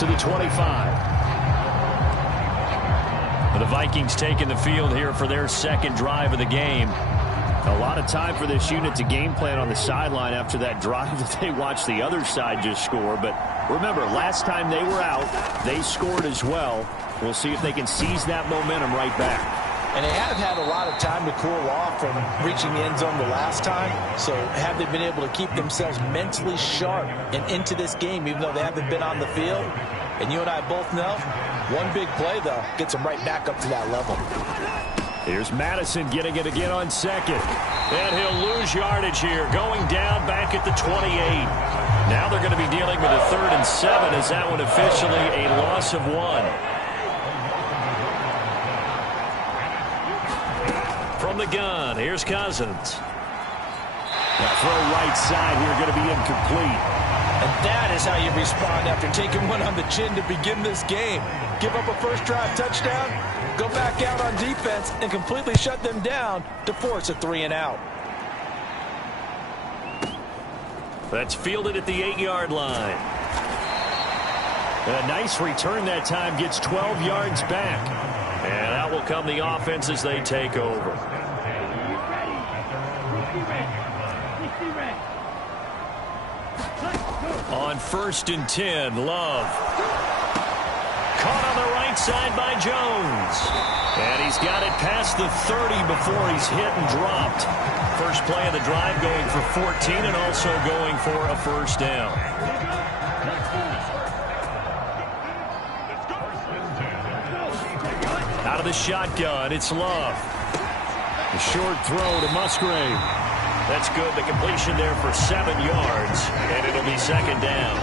to the 25. The Vikings taking the field here for their second drive of the game. A lot of time for this unit to game plan on the sideline after that drive that they watched the other side just score. But remember, last time they were out, they scored as well. We'll see if they can seize that momentum right back. And they have had a lot of time to cool off from reaching the end zone the last time. So have they been able to keep themselves mentally sharp and into this game, even though they haven't been on the field? And you and I both know, one big play, though, gets them right back up to that level. Here's Madison getting it again on second. And he'll lose yardage here, going down back at the 28. Now they're going to be dealing with a 3rd and 7 as that one officially a loss of 1. From the gun, here's Cousins. That throw right side here going to be incomplete. And that is how you respond after taking one on the chin to begin this game. Give up a first drive touchdown, go back out on defense, and completely shut them down to force a 3-and-out. That's fielded at the 8-yard line. A nice return that time, gets 12 yards back. And out will come the offense as they take over. On 1st and 10, Love. Caught on the right side by Jones. And he's got it past the 30 before he's hit and dropped. First play of the drive going for 14 and also going for a first down. Out of the shotgun, it's Love. The short throw to Musgrave. That's good. The completion there for 7 yards, and it'll be second down.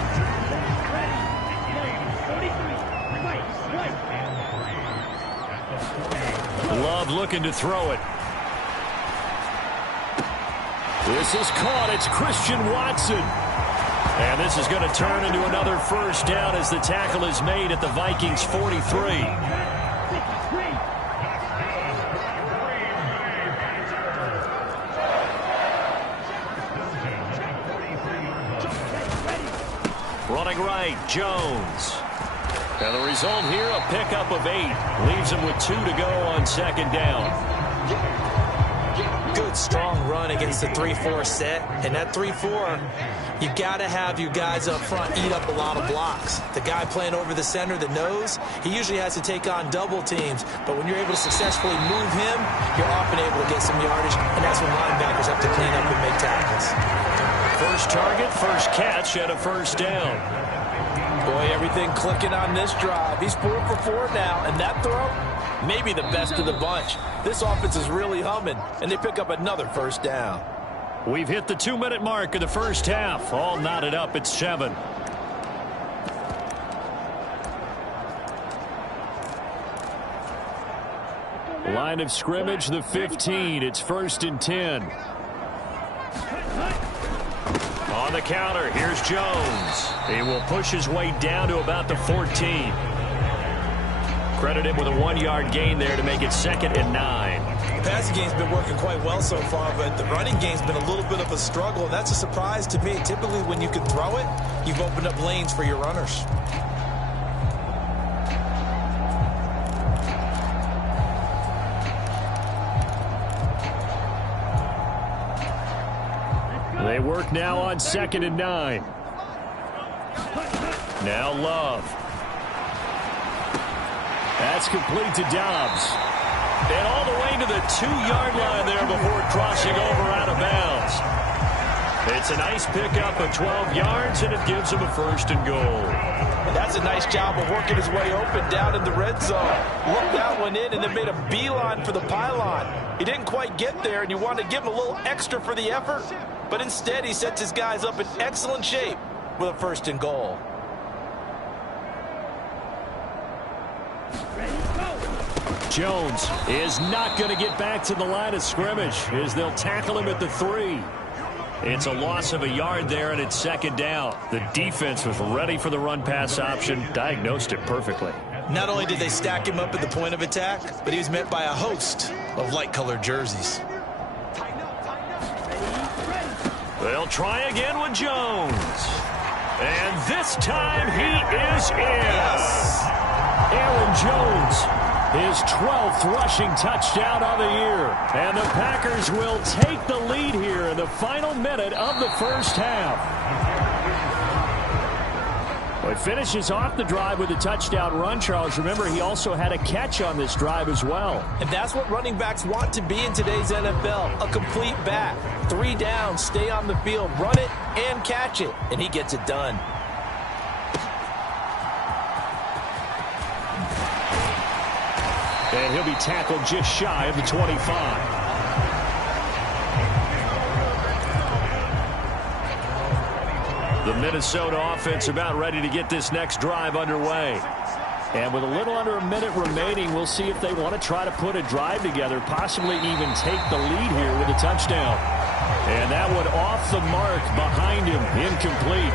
Love looking to throw it. This is caught. It's Christian Watson. And this is going to turn into another first down as the tackle is made at the Vikings 43. Running right, Jones. And the result here, a pickup of 8. Leaves him with 2 to go on second down. Good, strong run against the 3-4 set. And that 3-4, you got to have your guys up front eat up a lot of blocks. The guy playing over the center, the nose, he usually has to take on double teams. But when you're able to successfully move him, you're often able to get some yardage. And that's when linebackers have to clean up and make tackles. First target, first catch, and a first down. Boy, everything clicking on this drive. He's 4 for 4 now, and that throw, maybe the best of the bunch. This offense is really humming, and they pick up another first down. We've hit the 2-minute mark of the first half. All knotted up at 7. Line of scrimmage, the 15. It's 1st and 10. On the counter, here's Jones. He will push his way down to about the 14. Credit him with a 1-yard gain there to make it 2nd and 9. The passing game's been working quite well so far, but the running game's been a little bit of a struggle, and that's a surprise to me. Typically, when you can throw it, you've opened up lanes for your runners. They work now on 2nd and 9. Now Love. That's complete to Dobbs. And all the way to the 2-yard line there before crossing over out of bounds. It's a nice pickup of 12 yards, and it gives him a 1st and goal. And that's a nice job of working his way open down in the red zone. Looked that one in and then made a beeline for the pylon. He didn't quite get there, and you wanted to give him a little extra for the effort. But instead, he sets his guys up in excellent shape with a 1st and goal. Jones is not going to get back to the line of scrimmage as they'll tackle him at the 3. It's a loss of a yard there, and it's 2nd down. The defense was ready for the run-pass option, diagnosed it perfectly. Not only did they stack him up at the point of attack, but he was met by a host of light-colored jerseys. They'll try again with Jones. And this time he is in. Jones, his 12th rushing touchdown of the year. And the Packers will take the lead here in the final minute of the first half. Well, he finishes off the drive with a touchdown run, Charles. Remember, he also had a catch on this drive as well. And that's what running backs want to be in today's NFL, a complete back. 3 downs, stay on the field, run it, and catch it. And he gets it done. And he'll be tackled just shy of the 25. The Minnesota offense about ready to get this next drive underway. And with a little under a minute remaining, we'll see if they want to try to put a drive together, possibly even take the lead here with a touchdown. And that one off the mark behind him, incomplete.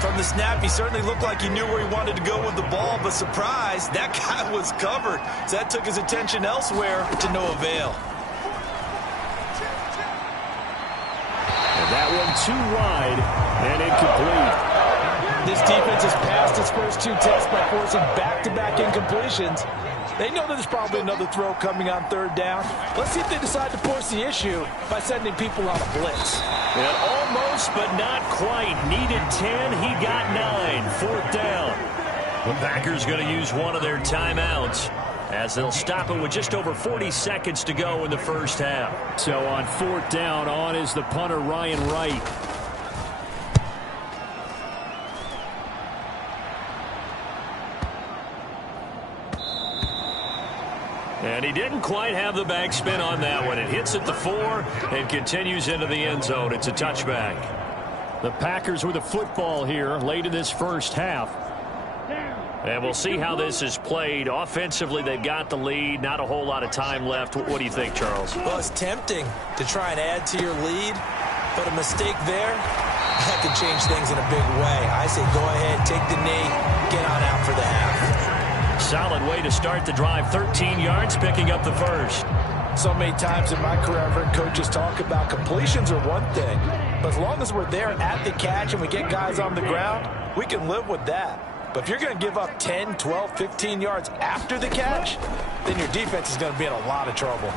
From the snap, he certainly looked like he knew where he wanted to go with the ball, but surprise, that guy was covered. So that took his attention elsewhere to no avail. And that one too wide and incomplete. This defense has passed its first 2 tests by forcing back-to-back incompletions. They know that there's probably another throw coming on 3rd down. Let's see if they decide to force the issue by sending people on a blitz. And almost, but not quite. Needed 10. He got 9. 4th down. The Packers going to use one of their timeouts as they'll stop it with just over 40 seconds to go in the first half. So on 4th down, on is the punter, Ryan Wright. And he didn't quite have the backspin on that one. It hits at the 4 and continues into the end zone. It's a touchback. The Packers with the football here late in this first half. And we'll see how this is played. Offensively, they've got the lead. Not a whole lot of time left. What do you think, Charles? Well, it's tempting to try and add to your lead, but a mistake there, that could change things in a big way. I say go ahead, take the knee, get on out for the half. Solid way to start the drive. 13 yards, picking up the first. So many times in my career, I've heard coaches talk about completions are one thing, but as long as we're there at the catch and we get guys on the ground, we can live with that. But if you're going to give up 10, 12, 15 yards after the catch, then your defense is going to be in a lot of trouble.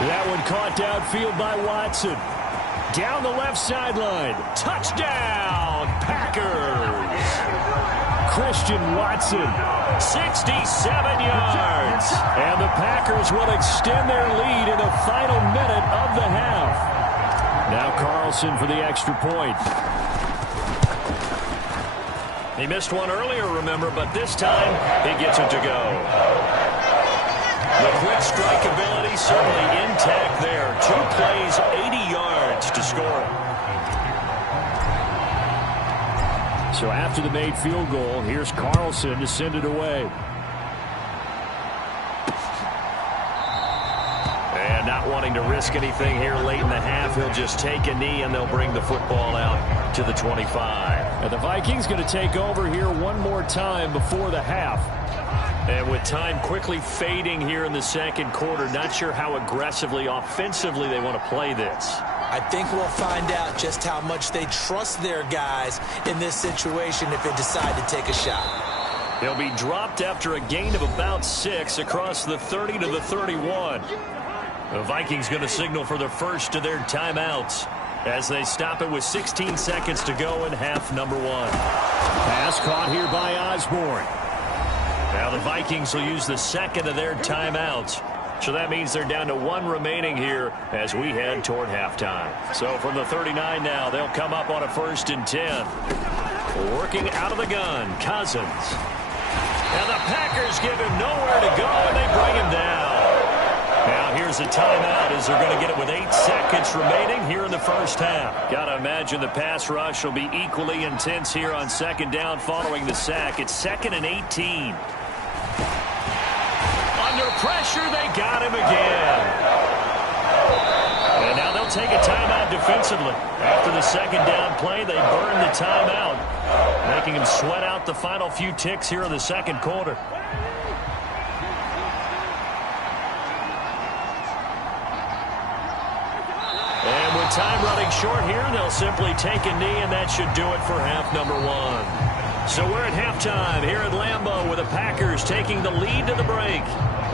That one caught downfield by Watson. Down the left sideline. Touchdown, Packers. Christian Watson, 67 yards. And the Packers will extend their lead in the final minute of the half. Now Carlson for the extra point. He missed one earlier, remember, but this time he gets it to go. The quick strike ability certainly intact there. 2 plays, 80 yards to score. So after the made field goal, here's Carlson to send it away. And not wanting to risk anything here late in the half, he'll just take a knee and they'll bring the football out to the 25. And the Vikings going to take over here one more time before the half. And with time quickly fading here in the second quarter, not sure how aggressively, offensively they want to play this. I think we'll find out just how much they trust their guys in this situation if they decide to take a shot. They'll be dropped after a gain of about 6 across the 30 to the 31. The Vikings going to signal for the first of their timeouts as they stop it with 16 seconds to go in half number 1. Pass caught here by Osborne. Now the Vikings will use the second of their timeouts. So that means they're down to 1 remaining here as we head toward halftime. So from the 39 now, they'll come up on a 1st and 10. Working out of the gun, Cousins. And the Packers give him nowhere to go, and they bring him down. Now here's a timeout as they're going to get it with 8 seconds remaining here in the first half. Got to imagine the pass rush will be equally intense here on 2nd down following the sack. It's 2nd and 18. Under pressure, they got him again. And now they'll take a timeout defensively. After the 2nd down play, they burn the timeout, making him sweat out the final few ticks here in the second quarter. And with time running short here, they'll simply take a knee, and that should do it for half number 1. So we're at halftime here at Lambeau with the Packers taking the lead to the break.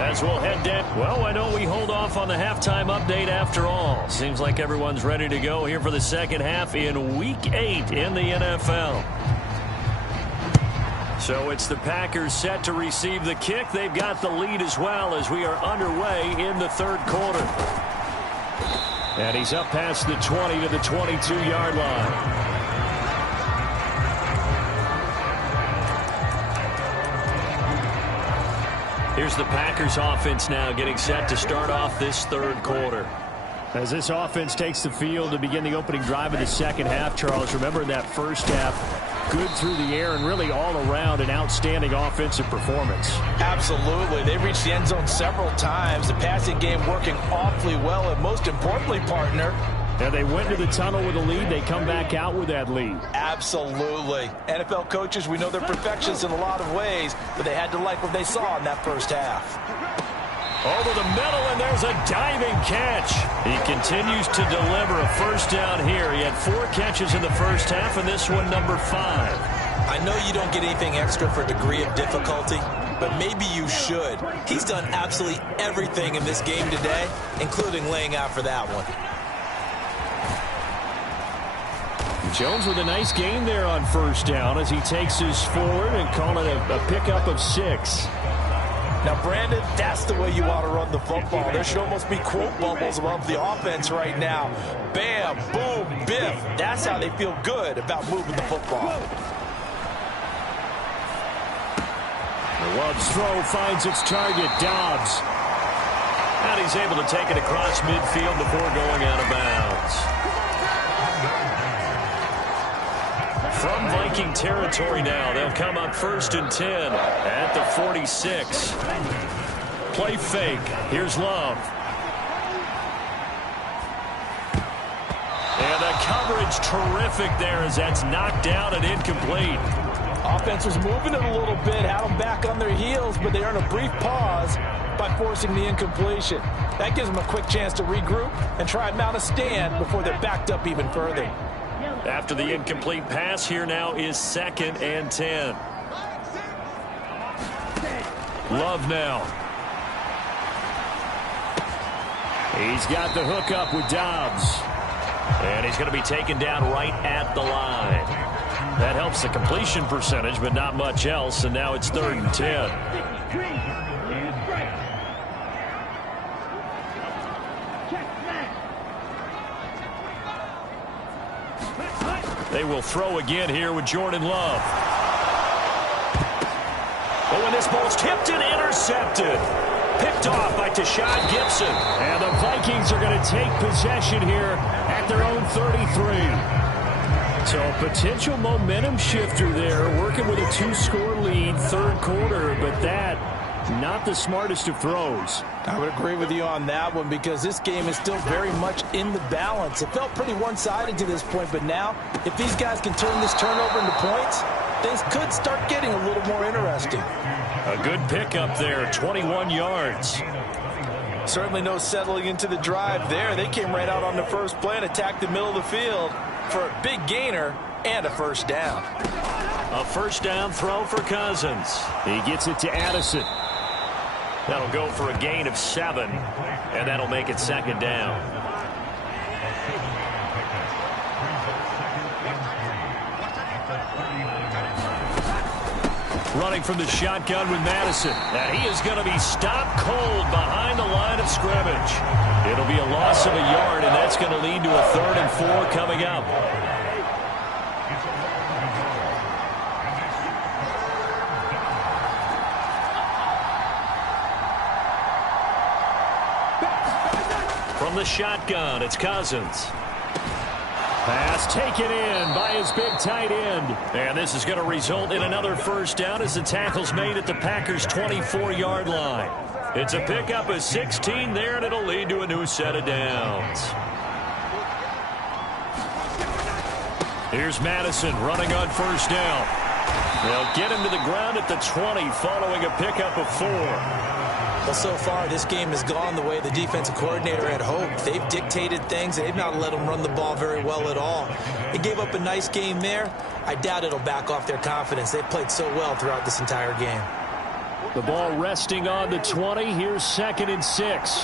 As we'll head down. Well, why don't we hold off on the halftime update after all? Seems like everyone's ready to go here for the second half in Week 8 in the NFL. So it's the Packers set to receive the kick. They've got the lead as well as we are underway in the third quarter. And he's up past the 20 to the 22-yard line. Here's the Packers offense now getting set to start off this third quarter. As this offense takes the field to begin the opening drive of the second half, Charles, remember in that first half, good through the air and really all around an outstanding offensive performance. Absolutely. They reached the end zone several times. The passing game working awfully well, and most importantly, partner, and they went to the tunnel with a lead. They come back out with that lead. Absolutely. NFL coaches, we know they're perfectionists in a lot of ways, but they had to like what they saw in that first half. Over the middle, and there's a diving catch. He continues to deliver a first down here. He had 4 catches in the first half, and this one number 5. I know you don't get anything extra for degree of difficulty, but maybe you should. He's done absolutely everything in this game today, including laying out for that one. Jones with a nice gain there on first down as he takes us forward and call it a pickup of 6. Now, Brandon, that's the way you ought to run the football. There should almost be quote bubbles above the offense right now. Bam, boom, biff. That's how they feel good about moving the football. The Love's throw finds its target, Dobbs. And he's able to take it across midfield before going out of bounds. From Viking territory now, they'll come up 1st and 10 at the 46. Play fake. Here's Love. And the coverage terrific there as that's knocked down and incomplete. Offense was moving it a little bit, had them back on their heels, but they earn a brief pause by forcing the incompletion. That gives them a quick chance to regroup and try and mount a stand before they're backed up even further. After the incomplete pass, here now is 2nd and 10. Love now. He's got the hook up with Dobbs. And he's going to be taken down right at the line. That helps the completion percentage, but not much else. And now it's 3rd and 10. They will throw again here with Jordan Love. Oh, and this ball's tipped and intercepted. Picked off by Tashad Gibson. And the Vikings are going to take possession here at their own 33. So a potential momentum shifter there, working with a 2-score lead, third quarter, but that not the smartest of throws. I would agree with you on that one because this game is still very much in the balance. It felt pretty one-sided to this point, but now if these guys can turn this turnover into points, things could start getting a little more interesting. A good pickup there, 21 yards. Certainly no settling into the drive there. They came right out on the first play and attacked the middle of the field for a big gainer and a first down. A first down throw for Cousins. He gets it to Addison. That'll go for a gain of 7, and that'll make it 2nd down. Running from the shotgun with Madison. And he is going to be stopped cold behind the line of scrimmage. It'll be a loss of a yard, and that's going to lead to a 3rd and 4 coming up. From the shotgun, it's Cousins. Pass taken in by his big tight end. And this is going to result in another first down as the tackle's made at the Packers' 24-yard line. It's a pickup of 16 there, and it'll lead to a new set of downs. Here's Madison running on first down. They'll get him to the ground at the 20 following a pickup of 4. Well, so far, this game has gone the way the defensive coordinator had hoped. They've dictated things. They've not let them run the ball very well at all. They gave up a nice game there. I doubt it'll back off their confidence. They've played so well throughout this entire game. The ball resting on the 20. Here's 2nd and 6.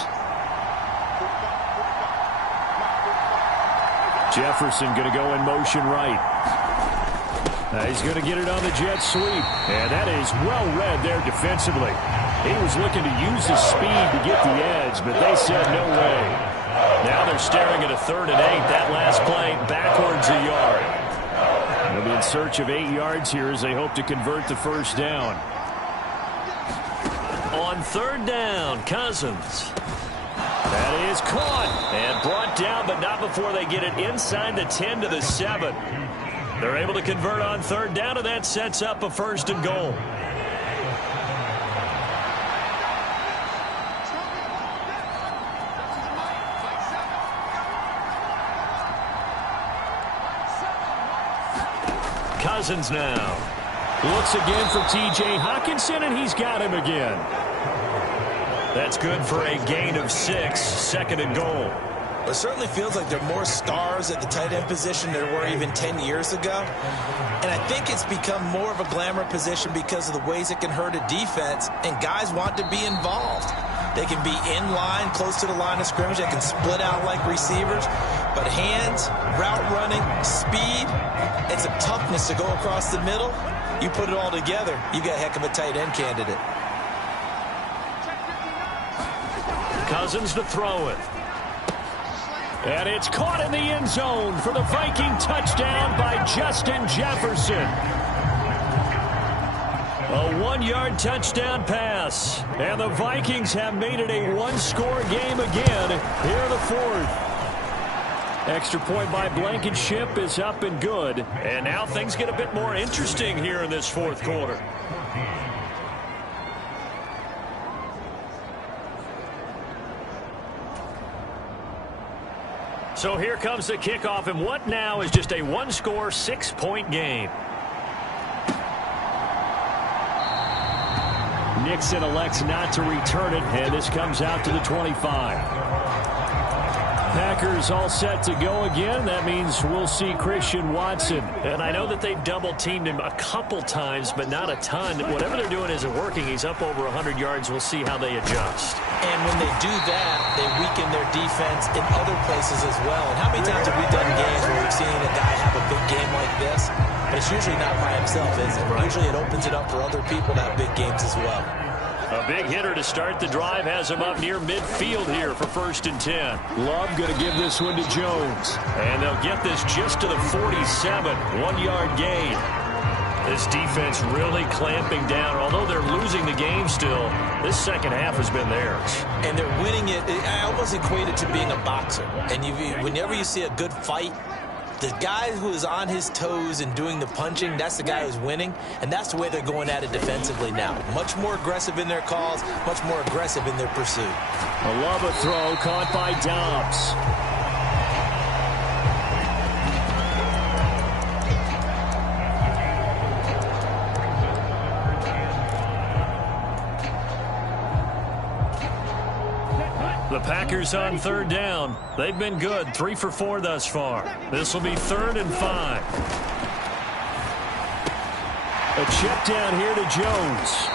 Jefferson going to go in motion right. He's going to get it on the jet sweep. And that is well read there defensively. He was looking to use his speed to get the edge, but they said no way. Now they're staring at a 3rd and 8. That last play backwards a yard. They'll be in search of 8 yards here as they hope to convert the first down. On 3rd down, Cousins. That is caught and brought down, but not before they get it inside the 10 to the 7. They're able to convert on 3rd down, and that sets up a 1st and goal. Cousins now. Looks again for T.J. Hockenson, and he's got him again. That's good for a gain of 6, 2nd and goal. Well, it certainly feels like there are more stars at the tight end position than there were even 10 years ago. And I think it's become more of a glamour position because of the ways it can hurt a defense, and guys want to be involved. They can be in line, close to the line of scrimmage. They can split out like receivers. But hands, route running, speed, and some toughness to go across the middle, you put it all together, you got a heck of a tight end candidate. Cousins to throw it. And it's caught in the end zone for the Viking touchdown by Justin Jefferson. A 1-yard touchdown pass. And the Vikings have made it a 1-score game again here in the 4th. Extra point by Blankenship is up and good. And now things get a bit more interesting here in this 4th quarter. So here comes the kickoff, and what now is just a 1-score, 6-point game. Nixon elects not to return it, and this comes out to the 25. Packers all set to go again. That means we'll see Christian Watson. And I know that they've double-teamed him a couple times, but not a ton. Whatever they're doing isn't working. He's up over 100 yards. We'll see how they adjust. And when they do that, they weaken their defense in other places as well. And how many times have we done games where we've seen a guy have a big game like this? But it's usually not by himself, is it? Right. Usually it opens it up for other people to have big games as well. A big hitter to start the drive has him up near midfield here for 1st and 10. Love going to give this one to Jones. And they'll get this just to the 47. 1-yard gain. This defense really clamping down. Although they're losing the game still, this second half has been theirs. And they're winning it. I almost equate it to being a boxer. And whenever you see a good fight, the guy who is on his toes and doing the punching, that's the guy who's winning. And that's the way they're going at it defensively now. Much more aggressive in their calls, much more aggressive in their pursuit. A Love throw caught by Dobbs. The Packers on 3rd down. They've been good, 3 for 4 thus far. This will be 3rd and 5. A check down here to Jones.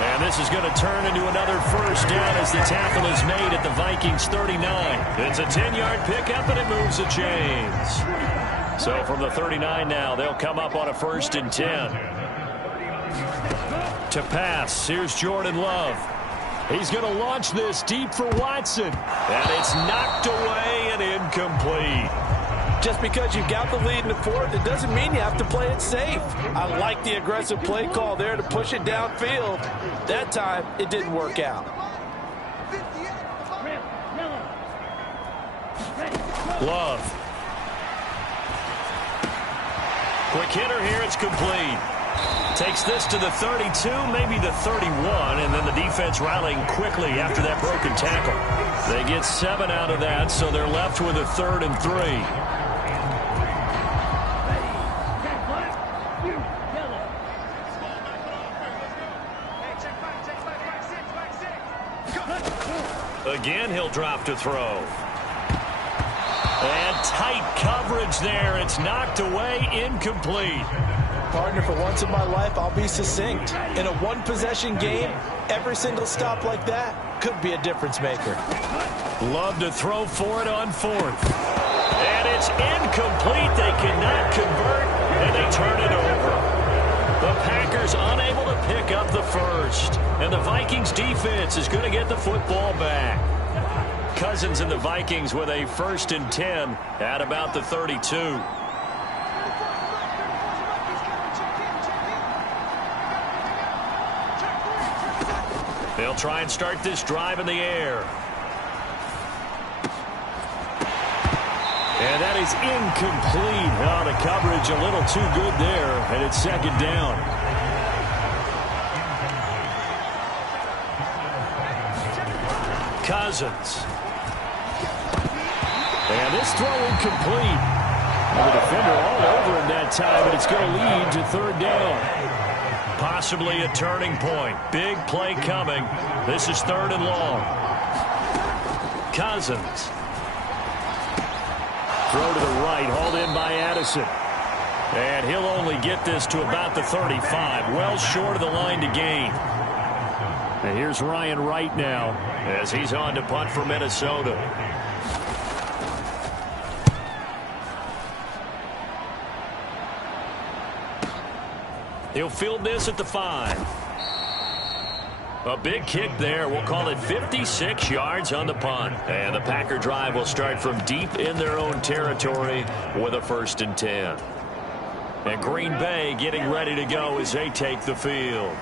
And this is going to turn into another first down as the tackle is made at the Vikings 39. It's a 10-yard pickup, and it moves the chains. So from the 39 now, they'll come up on a 1st and 10. To pass, here's Jordan Love. He's going to launch this deep for Watson. And it's knocked away and incomplete. Just because you got the lead in the 4th, it doesn't mean you have to play it safe. I like the aggressive play call there to push it downfield. That time, it didn't work out. Love. Quick hitter here, it's complete. Takes this to the 32, maybe the 31, and then the defense rallying quickly after that broken tackle. They get 7 out of that, so they're left with a 3rd and 3. Again, he'll drop to throw. And tight coverage there. It's knocked away, incomplete. Partner, for once in my life, I'll be succinct. In a one-possession game, every single stop like that could be a difference maker. Love to throw for it on fourth. And it's incomplete. They cannot convert, and they turn it over. The Packers unable to pick up the first. And the Vikings defense is going to get the football back. Cousins and the Vikings with a 1st and 10 at about the 32. They'll try and start this drive in the air. And that is incomplete. Oh, the coverage a little too good there, and it's 2nd down. Cousins. And this throw incomplete. The defender all over him that time, and it's going to lead to 3rd down. Possibly a turning point. Big play coming. This is 3rd and long. Cousins. Throw to the right, hauled in by Addison. And he'll only get this to about the 35. Well short of the line to gain. And here's Ryan Wright now as he's on to punt for Minnesota. He'll field this at the 5. A big kick there. We'll call it 56 yards on the punt. And the Packer drive will start from deep in their own territory with a 1st and 10. And Green Bay getting ready to go as they take the field.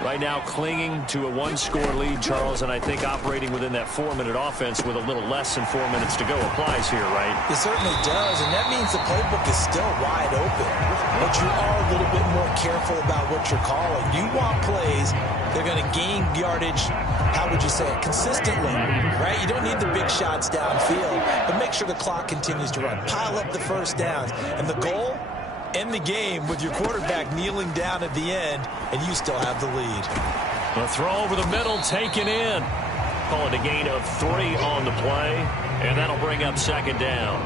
Right now clinging to a 1-score lead, Charles, and I think operating within that 4-minute offense with a little less than 4 minutes to go applies here, right? It certainly does, and that means the playbook is still wide open. But you are a little bit more careful about what you're calling. You want plays they're going to gain yardage, how would you say it, consistently, right? You don't need the big shots downfield, but make sure the clock continues to run. Pile up the 1st downs, and the goal, end the game with your quarterback kneeling down at the end, and you still have the lead. A throw over the middle taken in. Call it a gain of 3 on the play, and that'll bring up 2nd down.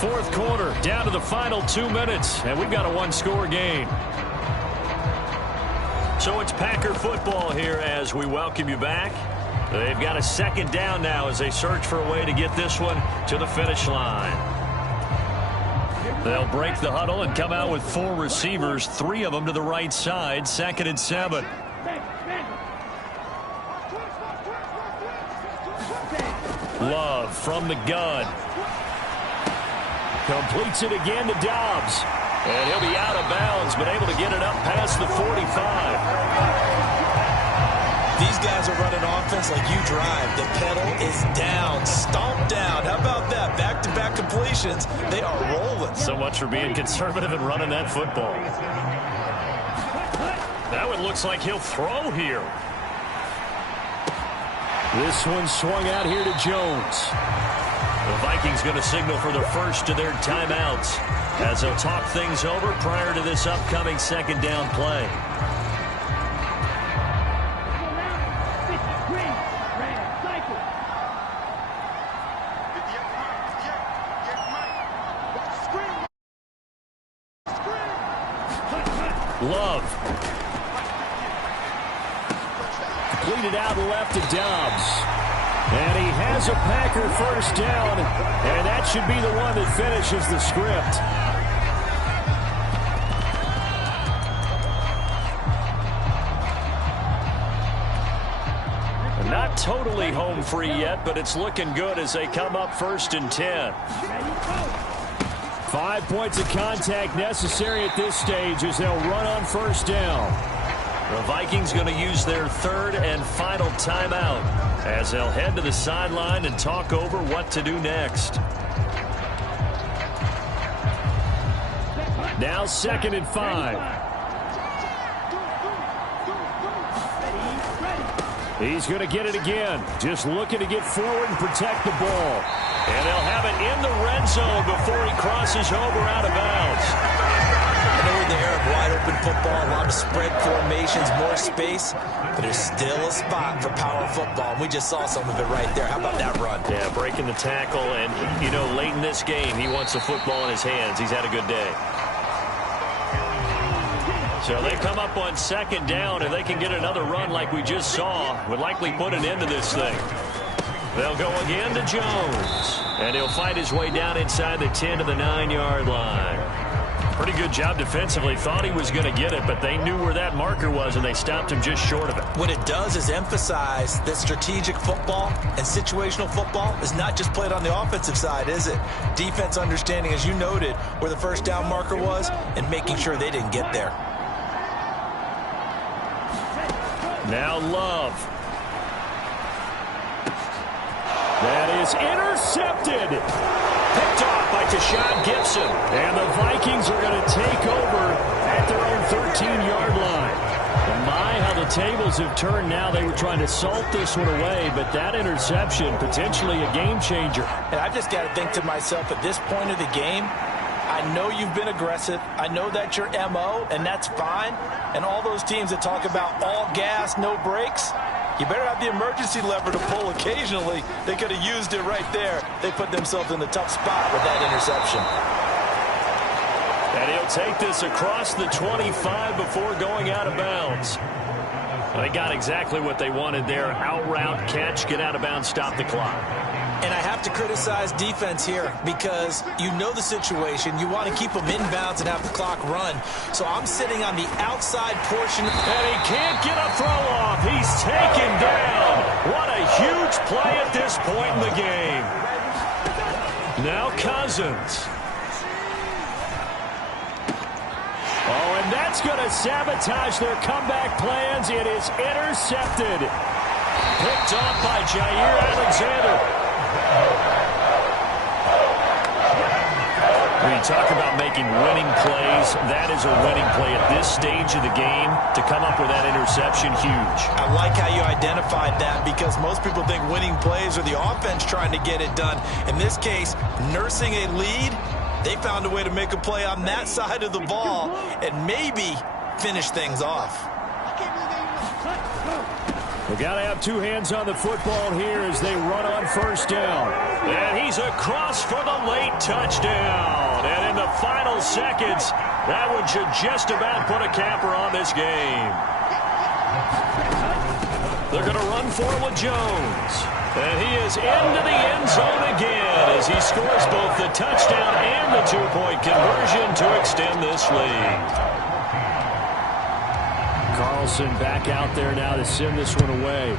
Fourth quarter, down to the final 2 minutes, and we've got a 1-score game. So it's Packer football here as we welcome you back. They've got a 2nd down now as they search for a way to get this one to the finish line. They'll break the huddle and come out with 4 receivers, 3 of them to the right side, 2nd and 7. Love from the gun. Completes it again to Dobbs. And he'll be out of bounds, but able to get it up past the 45. These guys are running offense like you drive. The pedal is down, stomped down. How about that? Back-to-back completions. They are rolling. So much for being conservative and running that football. That one looks like he'll throw here. This one swung out here to Jones. The Vikings going to signal for the first of their timeouts as they'll talk things over prior to this upcoming 2nd down play. Love. Completed out left to Dobbs. And he has a Packer 1st down, and that should be the one that finishes the script. Not totally home free yet, but it's looking good as they come up 1st and 10. 5 points of contact necessary at this stage as they'll run on first down. The Vikings going to use their third and final timeout as they'll head to the sideline and talk over what to do next. Now 2nd and 5. He's going to get it again. Just looking to get forward and protect the ball. And they'll have it in the red zone before he crosses over out of bounds. I know we're in the era of wide-open football, a lot of spread formations, more space, but there's still a spot for power football. We just saw some of it right there. How about that run? Yeah, breaking the tackle, and, you know, late in this game, he wants the football in his hands. He's had a good day. So they come up on 2nd down, and they can get another run like we just saw. Would likely put an end to this thing. They'll go again to Jones, and he'll fight his way down inside the 10 to the 9-yard line. Pretty good job defensively. Thought he was going to get it, but they knew where that marker was, and they stopped him just short of it. What it does is emphasize that strategic football and situational football is not just played on the offensive side, is it? Defense understanding, as you noted, where the first down marker was and making sure they didn't get there. Now Love. That is intercepted. Picked off by Tashawn Gibson. And the Vikings are going to take over at their own 13-yard line. And my, how the tables have turned now. They were trying to salt this one away, but that interception, potentially a game changer. And I've just got to think to myself, at this point of the game, I know you've been aggressive. I know that's your MO, and that's fine. And all those teams that talk about all gas, no brakes, you better have the emergency lever to pull occasionally. They could have used it right there. They put themselves in the tough spot with that interception. And he'll take this across the 25 before going out of bounds. They got exactly what they wanted there. Out route, catch, get out of bounds, stop the clock. And I have to criticize defense here because you know the situation. You want to keep them inbounds and have the clock run. So I'm sitting on the outside portion. And he can't get a throw off. He's taken down. What a huge play at this point in the game. Now Cousins. Oh, and that's going to sabotage their comeback plans. It is intercepted. Picked off by Jair Alexander. When you talk about making winning plays, that is a winning play at this stage of the game. To come up with that interception, huge. I like how you identified that because most people think winning plays are the offense trying to get it done. In this case, nursing a lead, they found a way to make a play on that side of the ball and maybe finish things off. We got to have two hands on the football here as they run on first down. And he's across for the late touchdown. And in the final seconds, that one should just about put a capper on this game. They're going to run for it with Jones. And he is into the end zone again as he scores both the touchdown and the two-point conversion to extend this lead. Carlson back out there now to send this one away.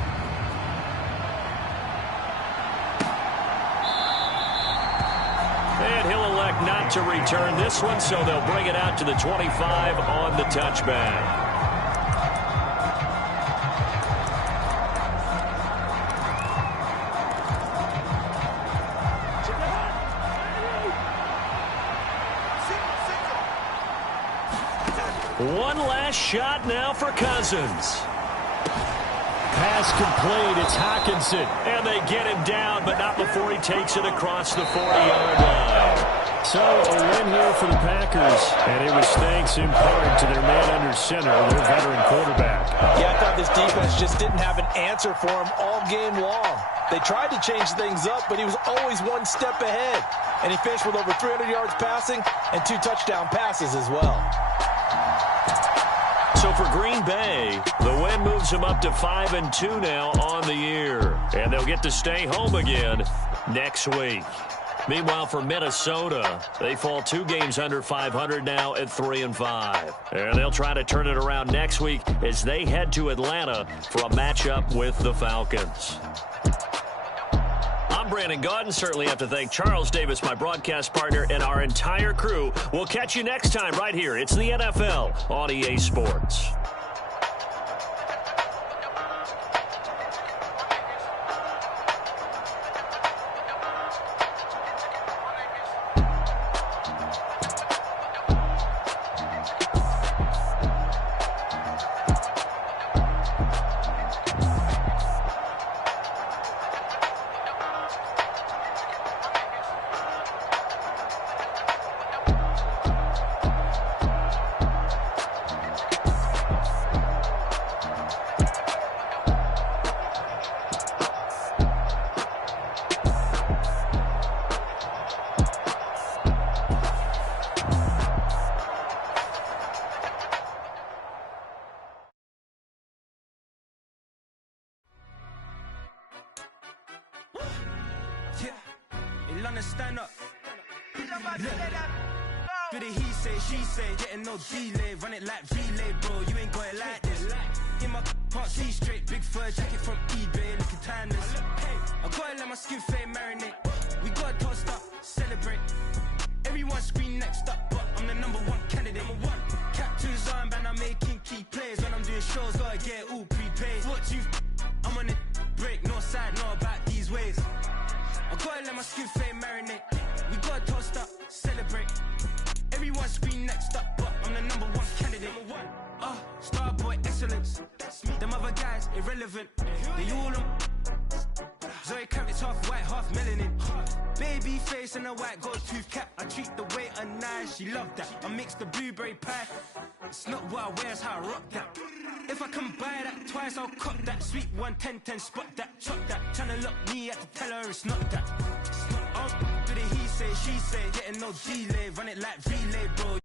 And he'll elect not to return this one, so they'll bring it out to the 25 on the touchback. One last shot now for Cousins. Pass complete. It's Hockenson. And they get him down, but not before he takes it across the 40-yard line. So a win here for the Packers. And it was thanks in part to their man under center, their veteran quarterback. Yeah, I thought this defense just didn't have an answer for him all game long. They tried to change things up, but he was always one step ahead. And he finished with over 300 yards passing and 2 touchdown passes as well. So for Green Bay, the win moves them up to 5-2 now on the year. And they'll get to stay home again next week. Meanwhile, for Minnesota, they fall 2 games under 500 now at 3-5. And they'll try to turn it around next week as they head to Atlanta for a matchup with the Falcons. I'm Brandon Gaudin. Certainly have to thank Charles Davis, my broadcast partner, and our entire crew. We'll catch you next time right here. It's the NFL on EA Sports. Stand up. Do the he say, she say, getting no delay, run it like relay, bro. You ain't got it like this. In my can't see straight, big fur jacket from eBay, looking timeless. I gotta let my skin fade marinate. We gotta toast up, celebrate. Everyone scream next up, but I'm the #1 candidate. Captain's armband, I'm making key plays. When I'm doing shows, gotta get all prepaid. What you I'm on it, break, no side, no about these ways. I gotta let my skin fade marinate. We gotta toast up, celebrate. Everyone scream next up, but I'm the #1 candidate. Starboy excellence. Them other guys irrelevant. They all on. Zoe Kravitz half white, half melanin. Baby face and a white gold tooth cap. I treat the waiter nice, she love that. I mix the blueberry pie. It's not what I wear, it's how I rock that. If I can buy that twice, I'll cut that. Sweet 110, spot that, chop that. Tryna lock me, I have to tell her it's not that. Do the he say, she say, getting no delay, run it like relay, bro.